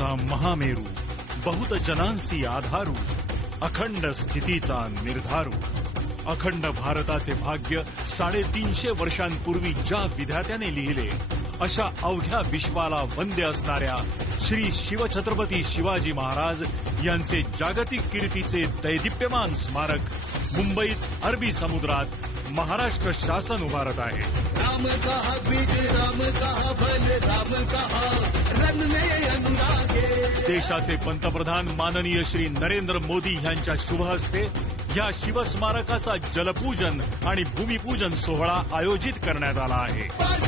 महाराष्ट्राचा महामेरू, बहुत जनांसी आधारू, अखंड स्थितीचा निर्धारू, अखंड भारताचे भाग्य 350 वर्षांपूर्वी ज्या विधात्याने लिहिले अशा अवघ्या विश्वाला वंद्य असणाऱ्या श्री शिवछत्रपती शिवाजी महाराज यांचे जागतिक कीर्तीचे दैदिप्यमान स्मारक मुंबईत अरबी समुद्रात महाराष्ट्र शासन उभारत आहे। राम कहा बीज, राम कहा बल, राम कहा रन में अनुरागे। देशाचे पंतप्रधान माननीय श्री नरेंद्र मोदी यांच्या शुभ हस्ते या शिवस्मारकाचा जलपूजन आणि भूमिपूजन सोहळा आयोजित करण्यात आला आहे।